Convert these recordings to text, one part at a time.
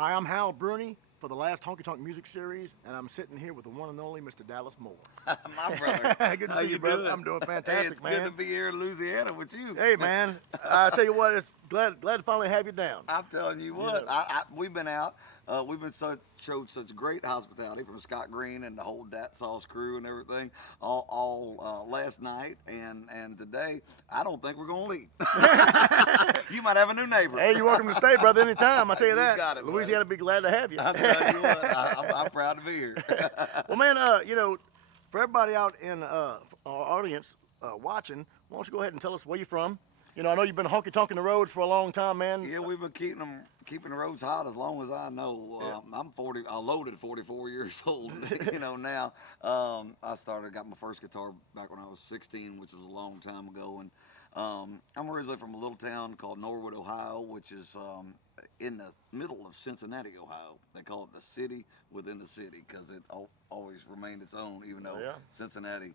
Hi, I'm Hal Bruni for the last Honky Tonk music series, and I'm sitting here with the one and only Mr. Dallas Moore. My brother. Good to How see you, brother. doing? I'm doing Hey, fantastic, it's man. good to be here in Louisiana with you. Hey, man. I tell you what, it's glad to finally have you down. I'm telling you what, Yeah. we've been out. We've been showed such great hospitality from Scott Green and the whole Dat Sauce crew and everything all last night and today. I don't think we're gonna leave. You might have a new neighbor. Hey, you're welcome to stay, brother, anytime. I tell you that. got it, Louisiana be glad to have you. I'm telling you what, I'm proud to be here. Well, man, for everybody out in our audience watching, why don't you go ahead and tell us where you're from? I know you've been honky-tonking the roads for a long time, man. Yeah, we've been keeping the roads hot as long as I know. I'm 40. I loaded 44 years old. Now I got my first guitar back when I was 16, which was a long time ago. And I'm originally from a little town called Norwood, Ohio, which is in the middle of Cincinnati, Ohio. They call it the city within the city because it always remained its own, even though Cincinnati,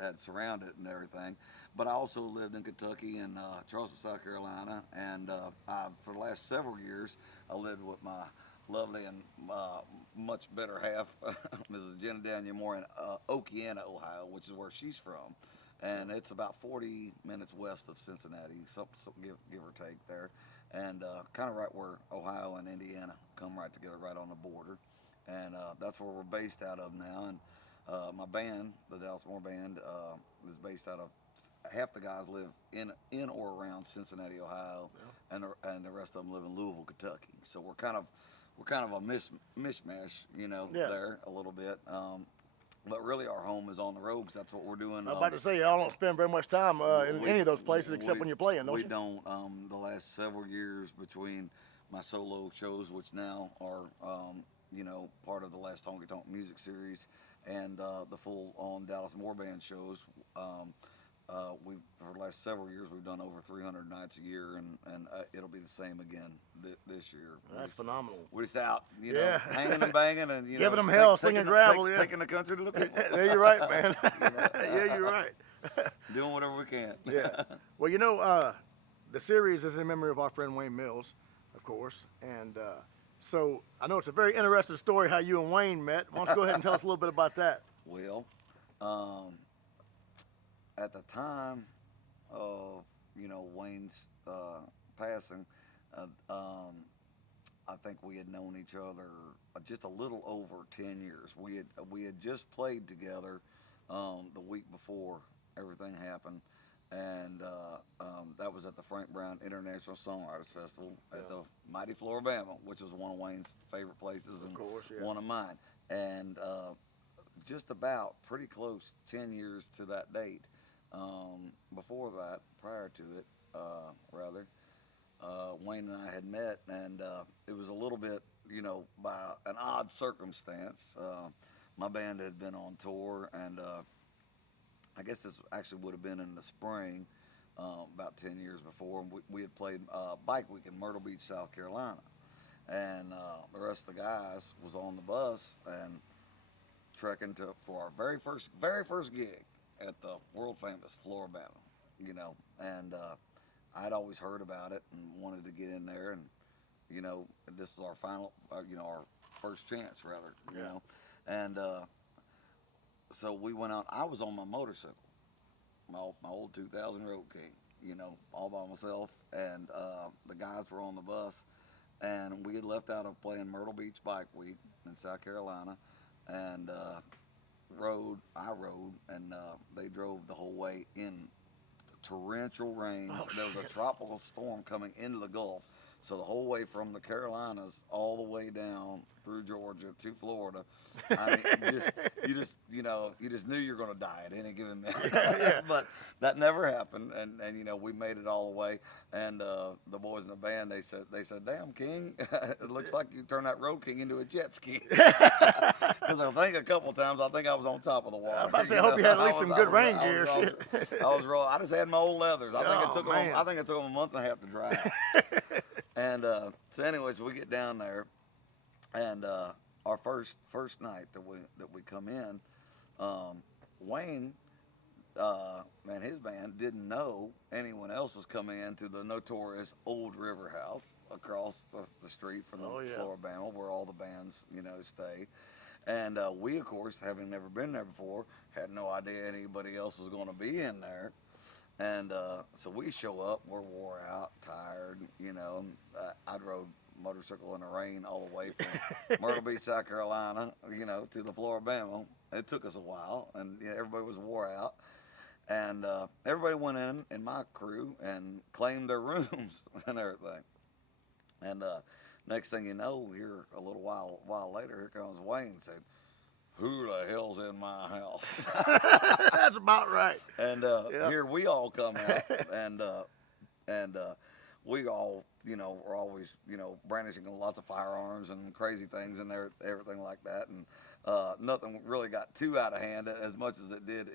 had surrounded it and everything. But I also lived in Kentucky and Charleston, South Carolina, and for the last several years, I lived with my lovely and much better half, Mrs. Jenna Daniel Moore, in Okeana, Ohio, which is where she's from. And it's about 40 minutes west of Cincinnati, so give or take there, and kind of right where Ohio and Indiana come right together, right on the border. And that's where we're based out of now. And my band, the Dallas Moore Band, is based out of. Half the guys live in or around Cincinnati, Ohio, and the rest of them live in Louisville, Kentucky. So we're kind of a mishmash, there a little bit. But really, our home is on the road because that's what we're doing. I was about to say, y'all don't spend very much time in any of those places except when you're playing, don't you? We don't. The last several years between my solo shows, which now are, part of the last Honky Tonk music series, and the full-on Dallas Moore Band shows, for the last several years, we've done over 300 nights a year, and it'll be the same again this year. That's phenomenal. We're just out, hanging and banging, and giving them hell, singing gravel, taking the country to the people. Yeah, you're right, man. Yeah, you're right. Doing whatever we can. Yeah. Well, the series is in memory of our friend Wayne Mills, of course, and so I know it's a very interesting story how you and Wayne met. Why don't you go ahead and tell us a little bit about that? Well, at the time of Wayne's passing, I think we had known each other just a little over 10 years. We had just played together the week before everything happened, and that was at the Frank Brown International Songwriters Festival at the mighty Floribama, which was one of Wayne's favorite places and one of mine. And just about pretty close 10 years to that date. Before that, prior to it, Wayne and I had met, and it was a little bit, by an odd circumstance. My band had been on tour, and I guess this actually would have been in the spring, about 10 years before. And we had played Bike Week in Myrtle Beach, South Carolina, and the rest of the guys was on the bus and trekking for our very first gig at the world famous Floribama, and I'd always heard about it and wanted to get in there, and this was our final, our first chance rather, and so we went out. I was on my motorcycle, my old 2000 Road King, all by myself, and the guys were on the bus, and we had left out of playing Myrtle Beach Bike Week in South Carolina, and I rode, and they drove the whole way in torrential rain. There was a tropical storm coming into the Gulf, so the whole way from the Carolinas all the way down through Georgia to Florida, I mean, you just knew you were going to die at any given minute. But that never happened, and we made it all the way. And the boys in the band, they said, "Damn, King, it looks like you turned that Road King into a jet ski." Because I think a couple of times I was on top of the water. I was about to say, I hope you had at least some good rain gear. I was rolling. I just had my old leathers. I think it took them a month and a half to dry. And so anyways, we get down there, and our first night that we come in, Wayne, and his band didn't know anyone else was coming into the notorious Old River House. across the street from the Oh, yeah. Floribama, where all the bands, stay. And we, of course, having never been there before, had no idea anybody else was going to be in there. And so we show up, we're wore out, tired, I drove motorcycle in the rain all the way from Myrtle Beach, South Carolina, to the Floribama. It took us a while, and everybody was wore out. And everybody went in my crew, and claimed their rooms and everything. And next thing you know, here a little while later, here comes Wayne and said, "Who the hell's in my house?" That's about right. And Yep. here we all come out, and we all, are always, brandishing lots of firearms and crazy things and everything like that. And nothing really got too out of hand as much as it did.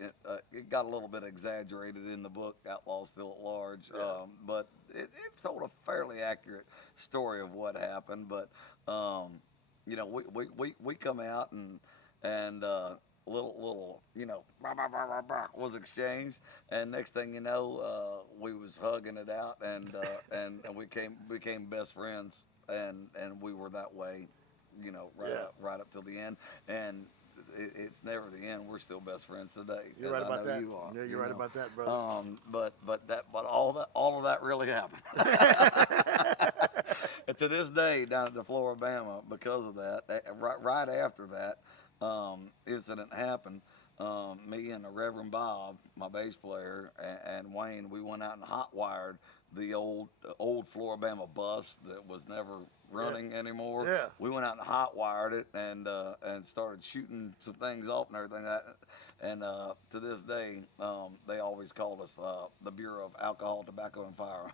It got a little bit exaggerated in the book, Outlaws Still at Large, Yeah. but it told a fairly accurate story of what happened. But, we come out and little, bah, bah, bah, bah, bah, was exchanged, and next thing you know, we was hugging it out, and we became best friends, and we were that way, right up till the end, and it's never the end. We're still best friends today. You're right as I about know that. You are. Yeah, you're right about that, brother. But all of that really happened. And to this day, down at the Floribama, because of that, right after that incident happened, me and the Reverend Bob, my bass player, and Wayne, we went out and hot wired the old Floribama bus that was never running anymore. Yeah. We went out and hot wired it and started shooting some things off and everything. And to this day, they always called us the Bureau of Alcohol, Tobacco, and Firearms.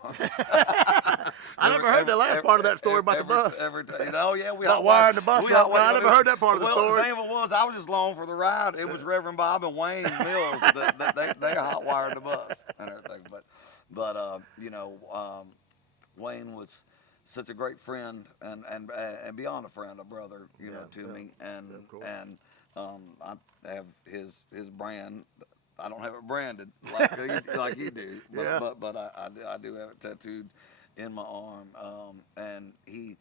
I never heard the last part of that story about the bus. Yeah, we About hot wiring the bus up. No, I never heard that part of the story. The thing of it was, I was just along for the ride. It was Reverend Bob and Wayne Mills that they hot wired the bus and everything. But Wayne was such a great friend and beyond a friend, a brother, to me. And I have his brand. I don't have it branded like you do, but I do have it tattooed in my arm. And he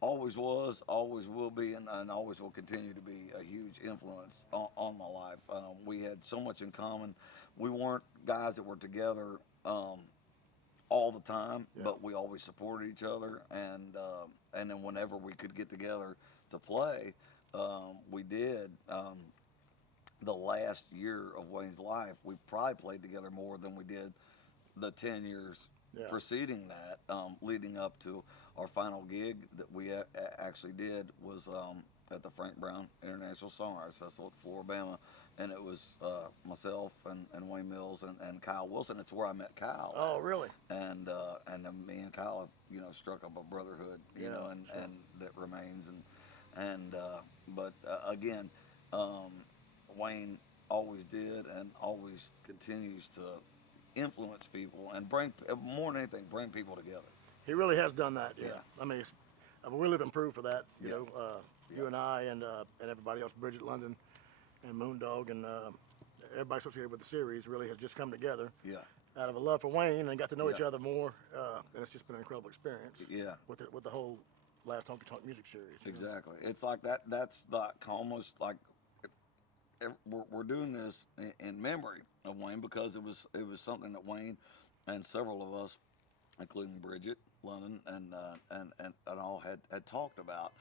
always was, always will be, and always will continue to be a huge influence on my life. We had so much in common. We weren't guys that were together all the time, but we always supported each other, and then whenever we could get together to play, we did. The last year of Wayne's life, we probably played together more than we did the 10 years preceding that, leading up to our final gig that we actually did was at the Frank Brown International Songwriters Festival at Floribama, and it was myself and Wayne Mills and Kyle Wilson. It's where I met Kyle. Oh, really? And then me and Kyle have struck up a brotherhood, and that remains. But again, Wayne always did and always continues to influence people and bring, more than anything, bring people together. He really has done that. Yeah. Yeah. I mean, we live in proof of that. You Yeah. know, you and I and everybody else, Bridget London and Moondog and everybody associated with the series really has just come together. Yeah. Out of a love for Wayne and got to know each Yeah. other more, and it's just been an incredible experience. Yeah. With the whole last Honky Tonk music series. you know? Exactly. It's like that. That's like almost like we're doing this in memory of Wayne, because it was something that Wayne and several of us, including Bridget London and all had talked about.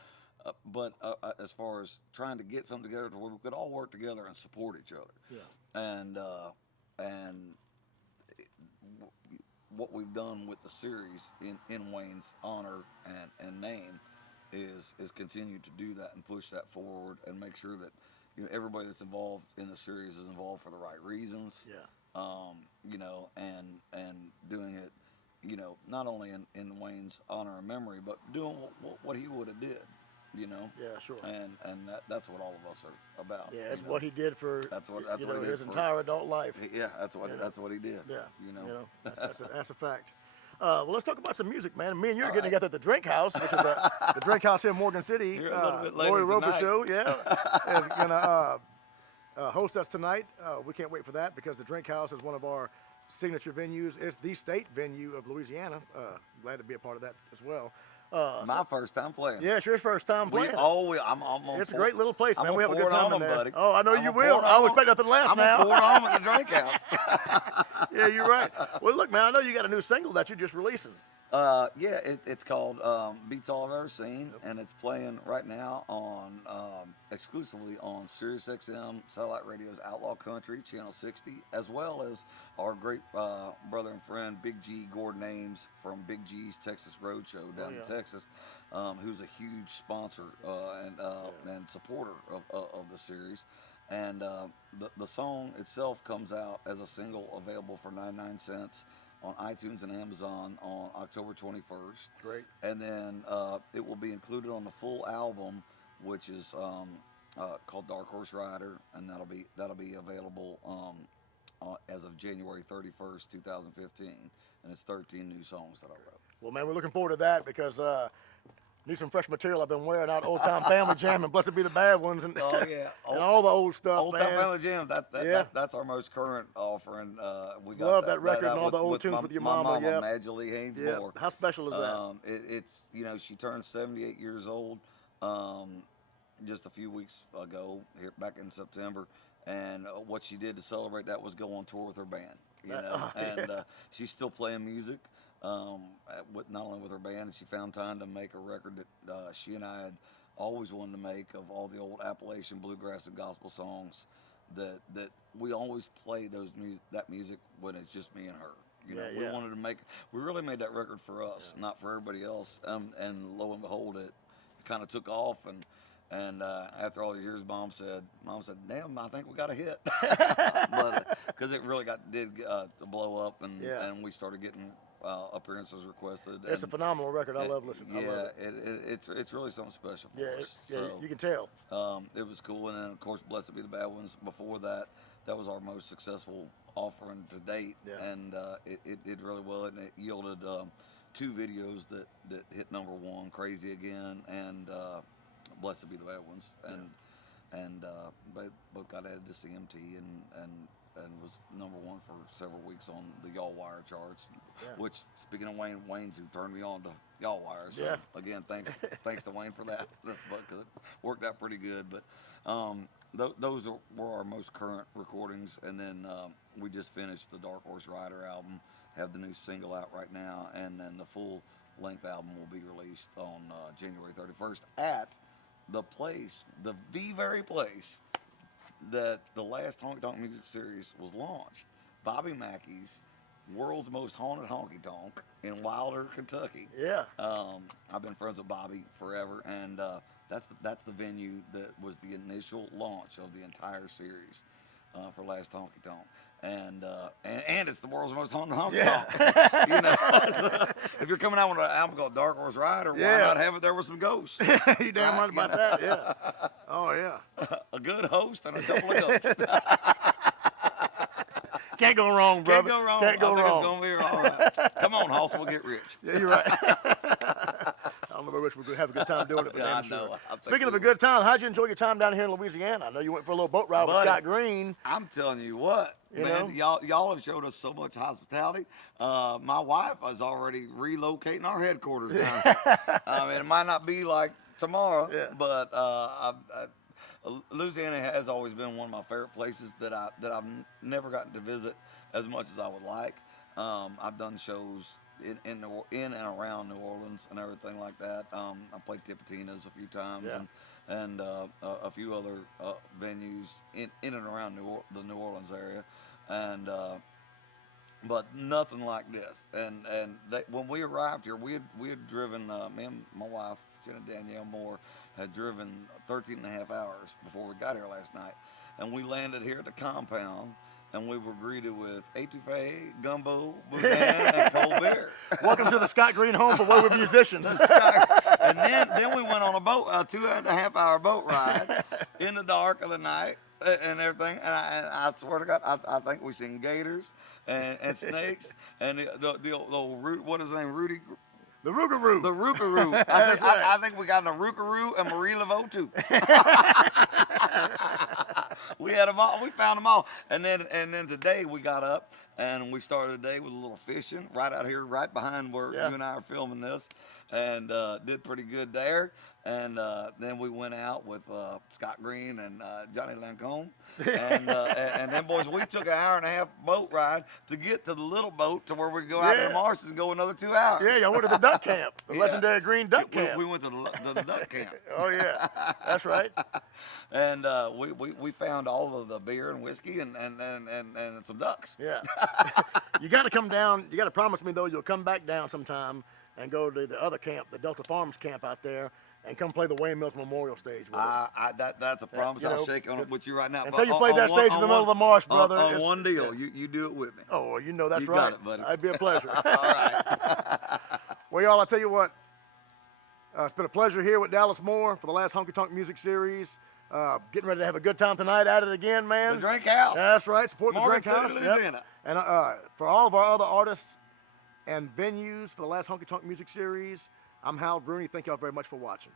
But as far as trying to get something together to where we could all work together and support each other. Yeah. And what we've done with the series in Wayne's honor and name is continue to do that and push that forward and make sure that everybody that's involved in the series is involved for the right reasons. Yeah. And doing it, not only in Wayne's honor and memory, but doing what he would have did. Yeah, sure. And that's what all of us are about. Yeah, it's what he did for That's what he did his for- entire adult life. Yeah, that's what he did. Yeah, You that's a fact. Well, let's talk about some music, man. Me and you are getting right. together at the Drink House, which is the Drink House here in Morgan City. You're a little bit later Lori Roper tonight. Show, is gonna host us tonight. We can't wait for that because the Drink House is one of our signature venues. It's the state venue of Louisiana. Glad to be a part of that as well. My first time playing. Yeah, it's your first time playing. I'm gonna It's a great little place, man. I'm We have a gonna good pour it time on in them, there. buddy. Oh, I know I'm you gonna pour will. it I on would 'em. expect nothing less I'm now. gonna pour it on them at the drink house. Yeah, you're right. Well, look, man, I know you got a new single that you're just releasing. Yeah, it's called Beats All I've Ever Seen, and it's playing right now on exclusively on SiriusXM Satellite Radio's Outlaw Country Channel 60, as well as our great brother and friend Big G Gordon Ames from Big G's Texas Roadshow down in Texas, who's a huge sponsor and supporter of the series. And the song itself comes out as a single available for 99 cents on iTunes and Amazon on October 21st. Great. And then it will be included on the full album, which is called Dark Horse Rider, and that'll be available as of January 31st, 2015. And it's 13 new songs that I wrote. Well, man, we're looking forward to that because need some fresh material. I've been wearing out Old Time Family Jam and Blessed Be the Bad Ones and, Oh yeah, and all the old stuff, Old man. Time Family Jam. That's our most current offering. We got Love that record and all the old tunes my, with your my mama. Yep. Madge Lee Haynes Yeah. Moore. How special is that? It's she turned 78 years old just a few weeks ago here back in September, and what she did to celebrate that was go on tour with her band. She's still playing music. Not only with her band, and she found time to make a record that she and I had always wanted to make of all the old Appalachian bluegrass and gospel songs that we always play that music when it's just me and her. We wanted to we really made that record for us, not for everybody else. And lo and behold, it kind of took off, and after all these years, Mom said, "Damn, I think we got a hit," but because it really did to blow up, and we started getting appearances requested. It's a phenomenal record. I love listening. Yeah, I love it. It's really something special for us. You can tell. It was cool, and then of course, Blessed Be the Bad Ones. Before that was our most successful offering to date, and it did really well, and it yielded 2 videos that hit #1, Crazy Again, and Blessed Be the Bad Ones, and they both got added to CMT and was #1 for several weeks on the Y'all Wire charts. Which, speaking of Wayne's who turned me on to Y'all Wire. So again, thanks to Wayne for that, because it worked out pretty good. But those were our most current recordings, and then we just finished the Dark Horse Rider album. Have the new single out right now, and then the full length album will be released on January 31st at the very place that the last Honky Tonk music series was launched, Bobby Mackey's World's Most Haunted Honky Tonk in Wilder, Kentucky. Yeah. I've been friends with Bobby forever, and that's the venue that was the initial launch of the entire series for last Honky Tonk. And it's the world's most haunted honky tonk. So if you're coming out with an album called Dark Horse Rider, why not have it there with some ghosts? You damn right about that. Yeah. Oh yeah. A good host and a couple of ghosts. Can't go wrong, brother. Can't go wrong. Can't go I think wrong. It's gonna be all right. Come on, Hoss, we'll get rich. Yeah, you're right. I don't know about Rich. We're going to have a good time doing it. But Yeah, damn I know. sure. I think Speaking of we a good time, how'd you enjoy your time down here in Louisiana? I know you went for a little boat ride with Buddy, Scott Green. I'm telling you what, man, y'all have showed us so much hospitality. My wife is already relocating our headquarters down here. I mean, it might not be like tomorrow, but Louisiana has always been one of my favorite places that I've never gotten to visit as much as I would like. I've done shows in and around New Orleans and everything like that. I played Tipitina's a few times and a few other venues in and around the New Orleans area, and but nothing like this. And when we arrived here, we had driven, me and my wife, Jenna Danielle Moore, had driven 13 and a half hours before we got here last night, and we landed here at the compound. And we were greeted with etouffee, gumbo, boudin, and cold beer. Welcome to the Scott Green home for wayward musicians. And then we went on a 2.5 hour boat ride in the dark of the night and everything. And I swear to God, I think we seen gators and snakes and the old what is his name, Rudy? The Rougarou. The Rougarou. I think we got the Rougarou and Marie Laveau too. We had them all. We found them all. And then today we got up and we started the day with a little fishing right out here, right behind where you and I are filming this. and did pretty good there. And then we went out with Scott Green and Johnny Lancome. And then, boys, we took an hour and a half boat ride to get to the little boat to where we go out in the marshes and go another 2 hours. Yeah, y'all went to the duck camp, the legendary Green Duck Camp. We went to the duck camp. Oh, yeah, that's right. And we found all of the beer and whiskey and some ducks. Yeah. You got to come down. You got to promise me, though, you'll come back down sometime and go to the other camp, the Delta Farms camp out there, and come play the Wayne Mills Memorial Stage with us. That's a promise. you know, I'll shake on it with you right now. Until you play that stage in the middle of the marsh, brother. On one deal, you do it with me. Oh, well, you know that's You right. got it, buddy. It'd be a pleasure. All right. Well, y'all, I'll tell you what. It's been a pleasure here with Dallas Moore for the last Honky Tonk Music Series. Getting ready to have a good time tonight at it again, man. The Drink House. That's right. Support the Morgan Drink House. City, Louisiana. And for all of our other artists and venues for the last Honky Tonk Music Series, I'm Hal Bruni. Thank y'all very much for watching.